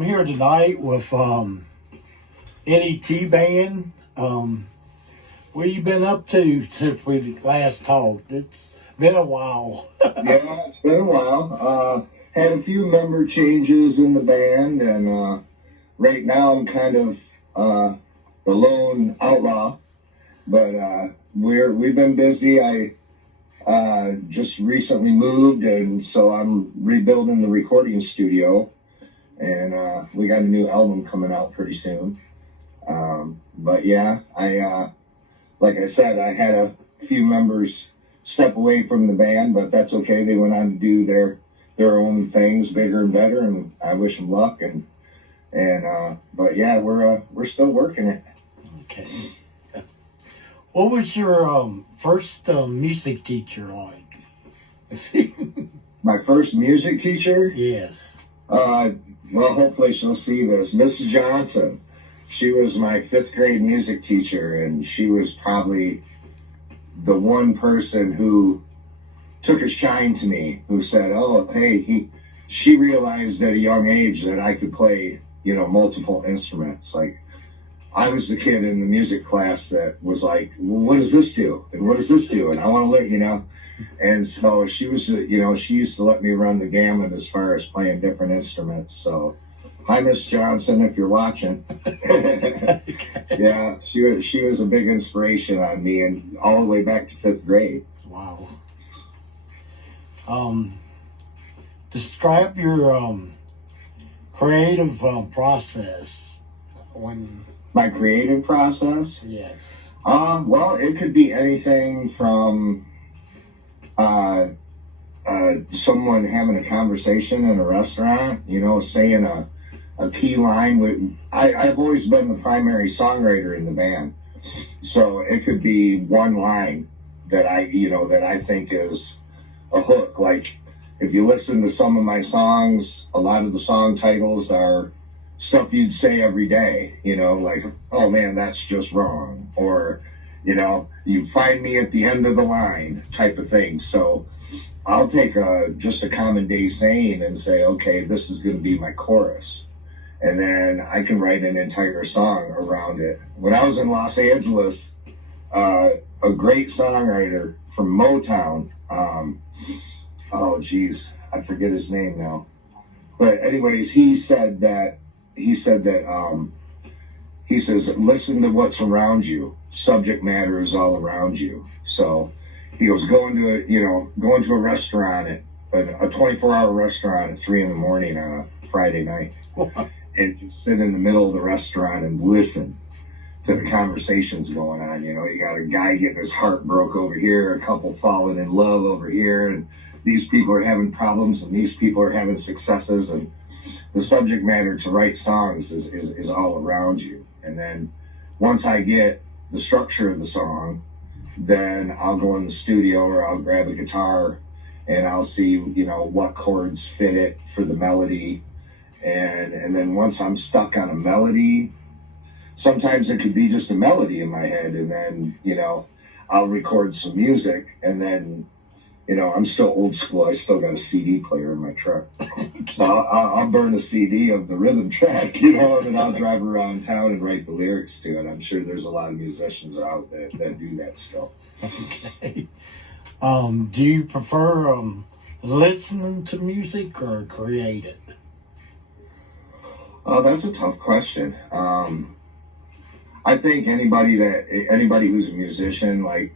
I'm here tonight with NET Band. What you been up to since we last talked? It's been a while. Yeah, it's been a while. Had a few member changes in the band, and right now I'm kind of the lone outlaw. But we've been busy. I just recently moved, and so I'm rebuilding the recording studio, and we got a new album coming out pretty soon. But yeah, like I said, I had a few members step away from the band, but that's okay. They went on to do their own things, bigger and better, and I wish them luck. But yeah, we're still working it. Okay. What was your first music teacher like? My first music teacher? Yes. Well, hopefully she'll see this. Mrs. Johnson. She was my 5th grade music teacher, and she was probably the one person who took a shine to me, who said, oh, hey, she realized at a young age that I could play, multiple instruments. Like, I was the kid in the music class that was like, well, what does this do? And what does this do? And I want to learn, And so she was, she used to let me run the gamut as far as playing different instruments. So, hi, Miss Johnson, if you're watching. Yeah, she was a big inspiration on me, and all the way back to 5th grade. Wow. Describe your creative process when. My creative process? Yes. Well, it could be anything from someone having a conversation in a restaurant, saying a key line. I've always been the primary songwriter in the band. So it could be one line that I think is a hook. Like, if you listen to some of my songs, a lot of the song titles are stuff you'd say every day, like, oh man, that's just wrong. Or, you find me at the end of the line type of thing. So I'll take just a common day saying and say, okay, this is going to be my chorus. And then I can write an entire song around it. When I was in Los Angeles, a great songwriter from Motown, I forget his name now. But anyways, he says, listen to what's around you. Subject matter is all around you. So he goes, going to a restaurant a 24-hour restaurant at 3 a.m. on a Friday night. And just sit in the middle of the restaurant and listen to the conversations going on. You got a guy getting his heart broke over here, a couple falling in love over here, and these people are having problems and these people are having successes, and the subject matter to write songs is all around you. And then once I get the structure of the song, then I'll go in the studio or I'll grab a guitar and I'll see, what chords fit it for the melody. And then once I'm stuck on a melody, sometimes it could be just a melody in my head, and then, I'll record some music, and then, I'm still old school. I still got a CD player in my truck. So I'll burn a CD of the rhythm track, and then I'll drive around town and write the lyrics to it. I'm sure there's a lot of musicians out that do that still. Okay. Do you prefer listening to music or create it? Oh, that's a tough question. I think anybody who's a musician, like,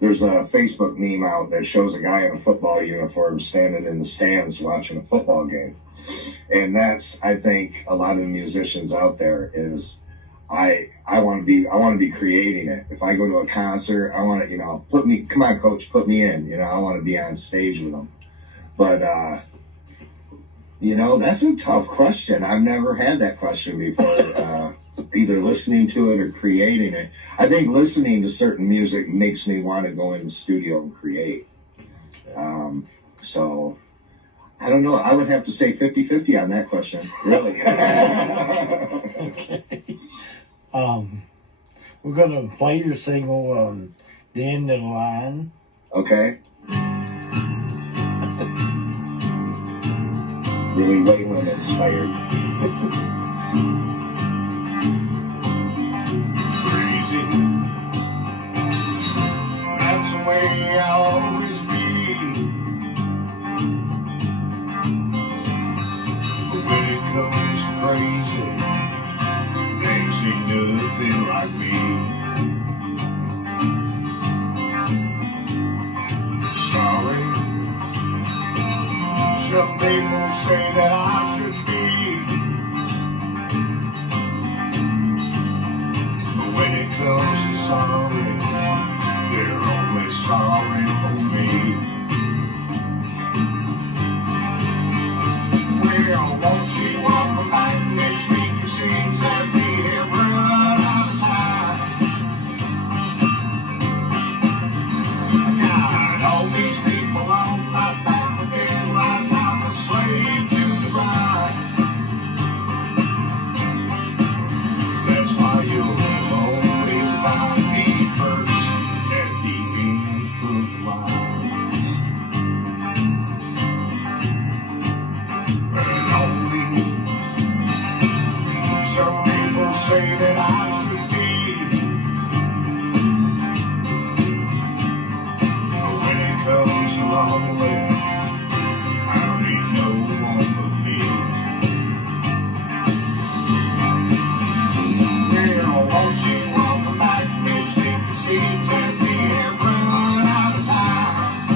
there's a Facebook meme out that shows a guy in a football uniform standing in the stands watching a football game. And that's, I think, a lot of the musicians out there is, I want to be creating it. If I go to a concert, I want to, come on, coach, put me in. I want to be on stage with them. But, that's a tough question. I've never had that question before, either listening to it or creating it. I think listening to certain music makes me want to go in the studio and create. So, I don't know. I would have to say 50-50 on that question, really. Okay. We're going to play your single, The End of the Line. Okay. Really Waylon inspired. Crazy, that's the way I'll always be. But when it comes to crazy, things ain't nothing like me. Sorry, some people say that I should be. But when it comes to sorry, they're only sorry for me. Well, won't you walk back next week? It seems that we have run out of time. I got all these people on my back for deadlines. I'm a slave to the grind. That's why you'll always find me first at the end of the line. But only some people say that I should be. But when it comes to lonely, I don't need no one but me. Well, won't you walk back next week? It seems that we have run out of time.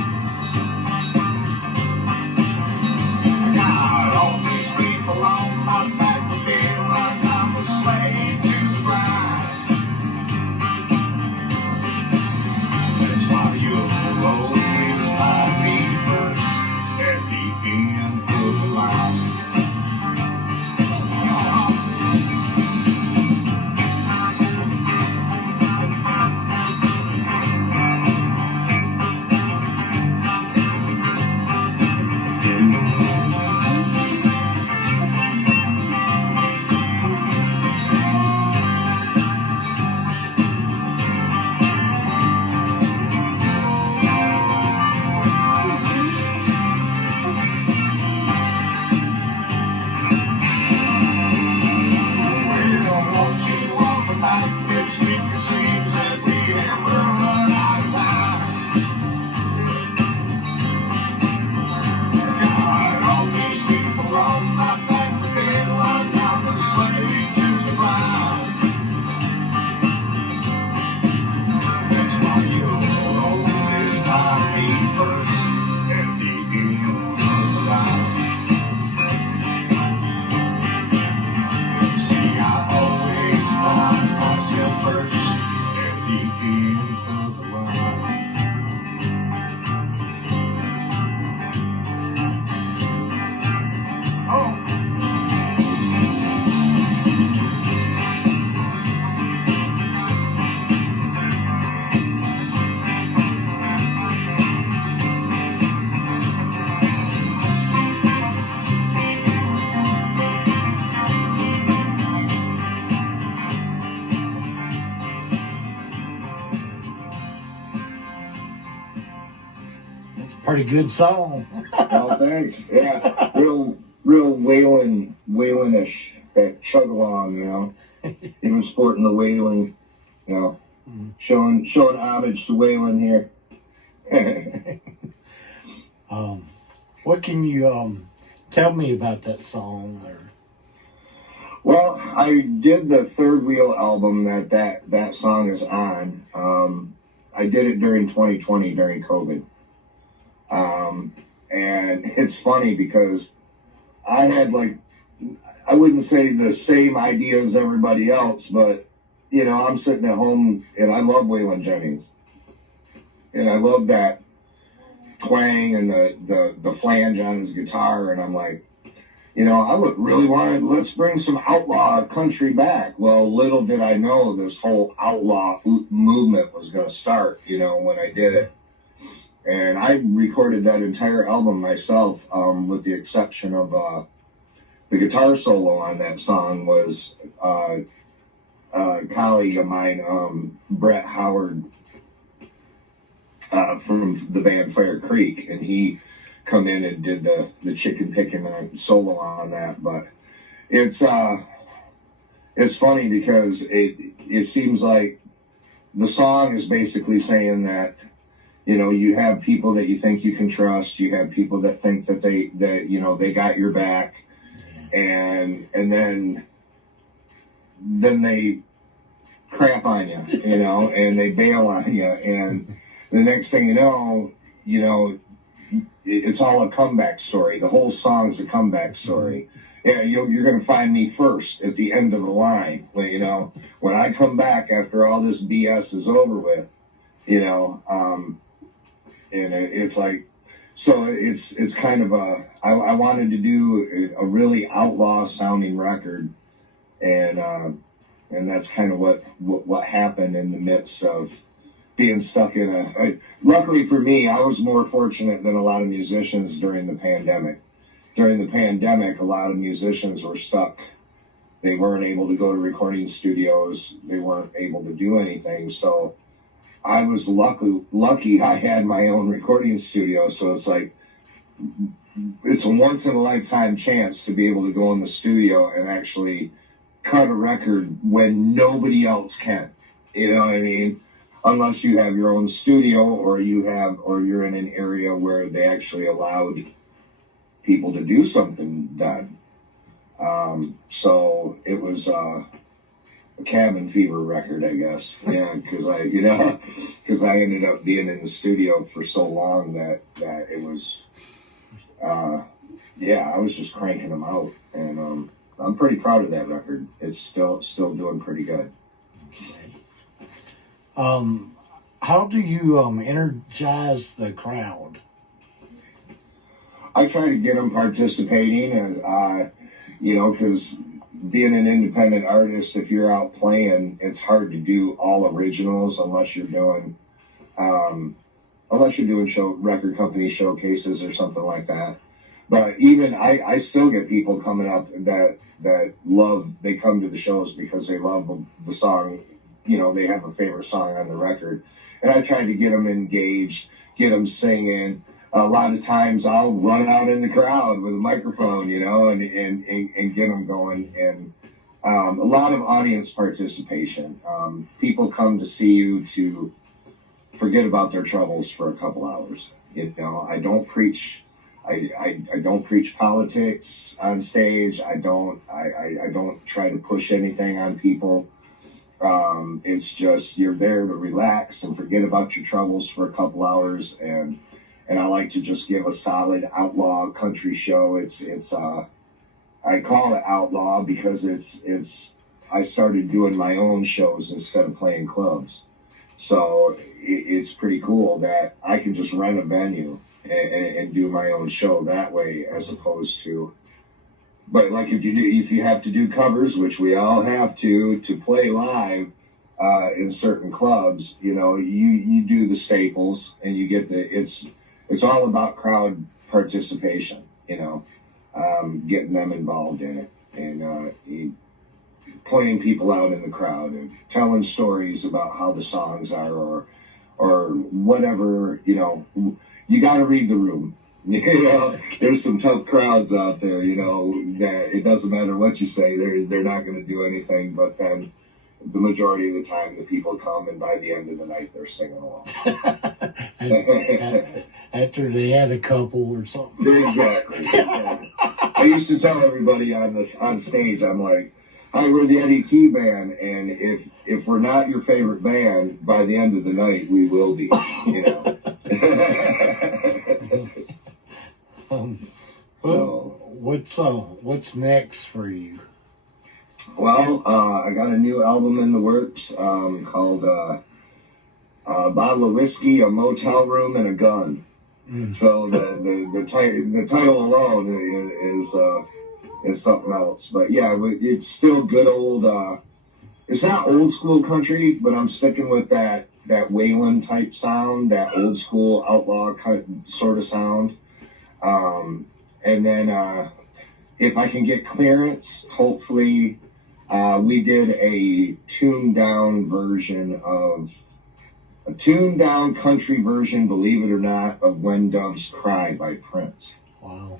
I got all these people on my back for deadlines. I'm a slave to the grind. That's why you'll always find me first at the end of the line. Well, won't you walk back next week? It seems that we have run out of time. Got all these people on my back for deadlines. I'm a slave to the grind. That's why you'll always find me first at the end of the line. See, I always find myself first at the end of the line. Oh. Pretty good song. Oh, thanks. Yeah, real Waylon-ish, that chug along, you know. Even sporting the Waylon, you know, showing homage to Waylon here. What can you tell me about that song? Or Well, I did the Third Wheel album that song is on. I did it during 2020 during COVID. And it's funny because I had I wouldn't say the same idea as everybody else, but you know, I'm sitting at home and I love Waylon Jennings. And I love that twang and the flange on his guitar, and I'm like, you know, I would really want to, let's bring some outlaw country back. Well, little did I know this whole outlaw movement was going to start, you know, when I did it. And I recorded that entire album myself, with the exception of the guitar solo on that song was a colleague of mine, Brett Howard, from the band Fire Creek, and he come in and did the chicken picking solo on that. But it's funny because it seems like the song is basically saying that, you have people that you think you can trust, you have people that think that they got your back, and then they crap on you, and they bail on you, and the next thing it's all a comeback story. The whole song's a comeback story. Yeah, you're going to find me first at the end of the line. When I come back after all this BS is over with, and it's like, so it's kind of I wanted to do a really outlaw sounding record, and that's kind of what happened in the midst of being stuck in luckily for me, I was more fortunate than a lot of musicians during the pandemic. During the pandemic, a lot of musicians were stuck. They weren't able to go to recording studios. They weren't able to do anything. So I was lucky I had my own recording studio. So it's like, it's a once in a lifetime chance to be able to go in the studio and actually cut a record when nobody else can. You know what I mean? Unless you have your own studio or you're in an area where they actually allowed people to do something done. So it was a cabin fever record, I guess. Yeah, because I ended up being in the studio for so long that it was, I was just cranking them out, and I'm pretty proud of that record. It's still doing pretty good. How do you energize the crowd? I try to get them participating, and because being an independent artist, if you're out playing, it's hard to do all originals unless you're doing record company showcases or something like that. But even I still get people coming up that they come to the shows because they love the song. They have a favorite song on the record, and I try to get them engaged, get them singing. A lot of times I'll run out in the crowd with a microphone, and get them going. And a lot of audience participation. People come to see you to forget about their troubles for a couple hours. I don't preach. I don't preach politics on stage. I don't try to push anything on people. It's just you're there to relax and forget about your troubles for a couple hours, and I like to just give a solid outlaw country show. I call it outlaw because I started doing my own shows instead of playing clubs. So it's pretty cool that I can just rent a venue and do my own show that way, as opposed to, but like if you have to do covers, which we all have to play live in certain clubs, you do the staples and you get it's all about crowd participation, getting them involved in it, and pointing people out in the crowd and telling stories about how the songs are, or whatever. You got to read the room. There's some tough crowds out there, that it doesn't matter what you say, they're not going to do anything, but then the majority of the time the people come, and by the end of the night they're singing along. After they had a couple or something. Exactly. I used to tell everybody on stage, I'm like, hi, we're the Eddie T band, and if we're not your favorite band, by the end of the night we will be, What's next for you? Well, I got a new album in the works called A Bottle of Whiskey, a Motel Room, and a Gun. So the title alone is something else. But yeah, it's still good old. It's not old school country, but I'm sticking with that Waylon type sound, that old school outlaw sort of sound. And then if I can get clearance, hopefully, we did a tuned down country version, believe it or not, of When Doves Cry by Prince. Wow.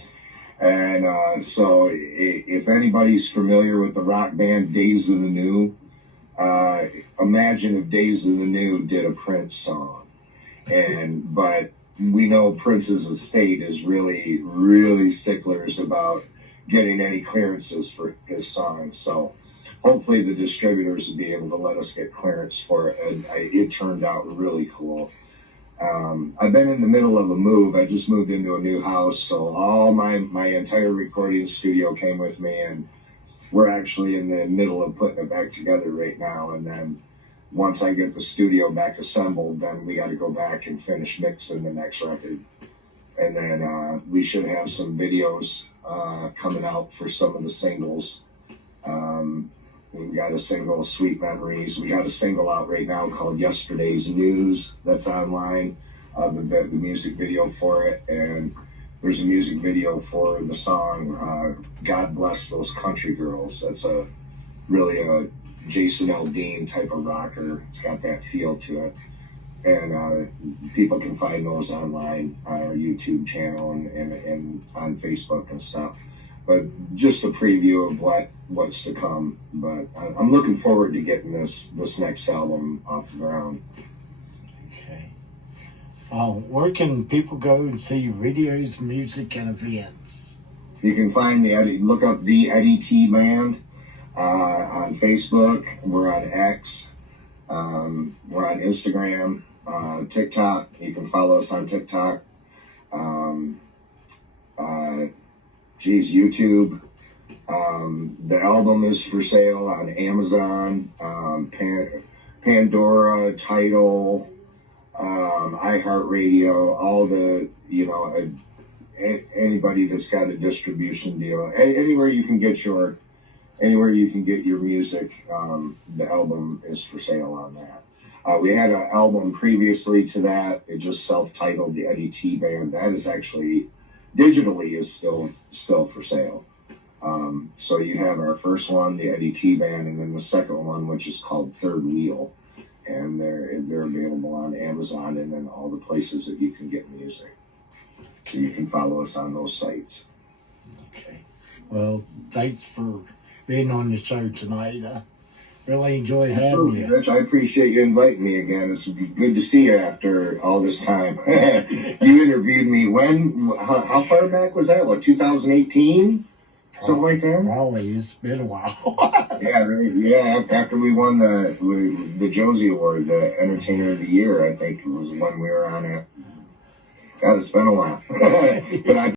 And so if anybody's familiar with the rock band Days of the New, imagine if Days of the New did a Prince song. But we know Prince's estate is really, really sticklers about getting any clearances for his songs. So hopefully the distributors will be able to let us get clearance for it. And it turned out really cool. I've been in the middle of a move. I just moved into a new house, so all my entire recording studio came with me, and we're actually in the middle of putting it back together right now. And then once I get the studio back assembled, then we got to go back and finish mixing the next record. And then we should have some videos coming out for some of the singles. We've got a single, Sweet Memories. We got a single out right now called Yesterday's News that's online, the music video for it. And there's a music video for the song God Bless Those Country Girls. That's really a Jason Aldean type of rocker. It's got that feel to it. And people can find those online on our YouTube channel and on Facebook and stuff. But just a preview of what's to come. But I'm looking forward to getting this next album off the ground. Okay. Where can people go and see your videos, music, and events? You can find look up the Eddie T Band on Facebook. We're on X. We're on Instagram, TikTok. You can follow us on TikTok. YouTube. The album is for sale on Amazon, Pandora, Tidal, iHeartRadio, all the, anybody that's got a distribution deal, anywhere you can get your music, the album is for sale on that. We had an album previously to that. It just self-titled The Eddie T Band. That is actually digitally is still for sale. So you have our first one, the Eddie T Band, and then the second one, which is called Third Wheel, and they're available on Amazon and then all the places that you can get music. So you can follow us on those sites. Okay. Well, thanks for being on the show tonight. Really enjoyed having you. Rich, I appreciate you inviting me again. It's good to see you after all this time. You interviewed me how far back was that? What, 2018? Something like that? Probably. It's been a while. Yeah, right. Yeah, after we won the Josie Award, the Entertainer of the Year, I think was when we were on it. God, it's been a while. But